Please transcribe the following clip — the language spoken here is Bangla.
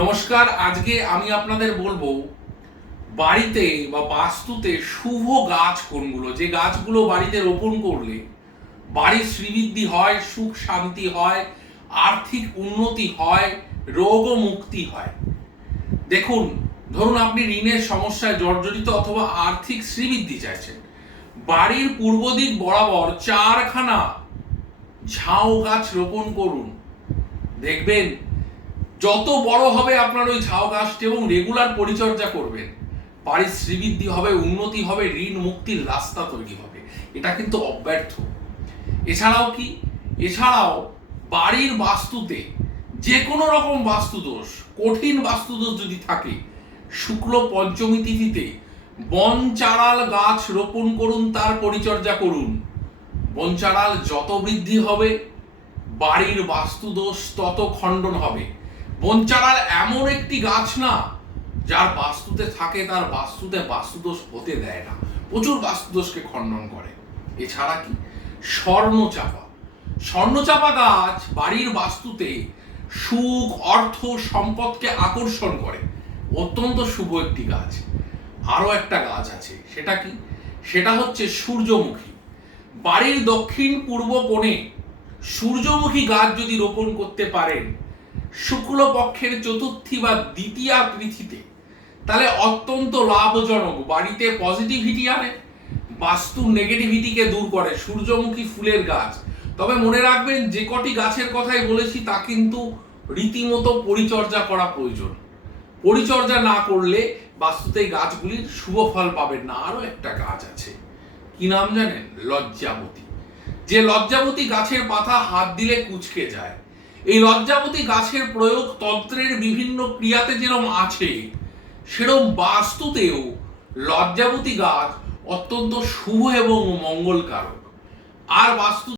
নমস্কার, আজকে আমি আপনাদের বলব বাড়িতে বা বাস্তুতে শুভ গাছ কোনগুলো? যে গাছগুলো বাড়িতে রোপণ করলে বাড়ির শ্রীবৃদ্ধি হয়, সুখ শান্তি হয়, আর্থিক উন্নতি হয় রোগ মুক্তি হয়। দেখুন, ধরুন আপনি ঋণের সমস্যায় জর্জরিত অথবা আর্থিক শ্রীবৃদ্ধি চাইছেন। বাড়ির পূর্ব দিক বরাবর চারখানা ঝাউ গাছ রোপণ করুন। দেখবেন যত বড় হবে আপনার ওই ঝাউ গাছটি এবং রেগুলার পরিচর্যা করবেন, বাড়ির শ্রীবৃদ্ধি হবে, উন্নতি হবে, ঋণ মুক্তির রাস্তা তৈরি হবে। এটা কিন্তু অব্যর্থ। এছাড়াও কি? এছাড়াও বাড়ির বাস্তুতে যে কোনো রকম বাস্তুদোষ কঠিন বাস্তুদোষ যদি থাকে, শুক্ল পঞ্চমী তিথিতে বন চারাল গাছ রোপণ করুন, তার পরিচর্যা করুন। বন চারাল যত বৃদ্ধি হবে, বাড়ির বাস্তুদোষ তত খণ্ডন হবে। বনচারাল এমন একটি গাছ না, যার বাস্তুতে থাকে তার বাস্তুতে বাস্তুদোষ হতে দেয় না। প্রচুর বাস্তুদোষকে খণ্ডন করে। এছাড়া কি? স্বর্ণচাপা। স্বর্ণচাপা গাছ বাড়ির বাস্তুতে সুখ, অর্থ, সম্পদকে আকর্ষণ করে। অত্যন্ত শুভ একটি গাছ। আরও একটা গাছ আছে। সেটা কি? সেটা হচ্ছে সূর্যমুখী। বাড়ির দক্ষিণ পূর্ব কোণে সূর্যমুখী গাছ যদি রোপণ করতে পারেন শুক্লপক্ষের চতুর্থী বা দ্বিতীয়া তিথিতে। তাহলে অত্যন্ত লাভজনক। বাড়িতে পজিটিভিটি আনে, বাস্তু নেগেটিভিটিকে দূর করে। সূর্যমুখী ফুলের গাছ। তবে মনে রাখবেন, যে কটি গাছের কথাই বলেছি, তা কিন্তু রীতিমতো পরিচর্যা করা প্রয়োজন। পরিচর্যা না করলে বাস্তুতে গাছগুলির শুভ ফল পাবেন না। আরও একটা গাছ আছে। কি নাম জানেন? লজ্জাবতী। যে লজ্জাবতী গাছের পাতা হাত দিলে কুচকে যায়। এই লজ্জাবতী গাছের প্রয়োগ তন্ত্রের বিভিন্ন ক্রিয়াতে যেরকম আছে সেরকম বাস্তুতেও লজ্জাবতী গাছ অত্যন্ত শুভ এবং মঙ্গলকারক। আর বাস্তু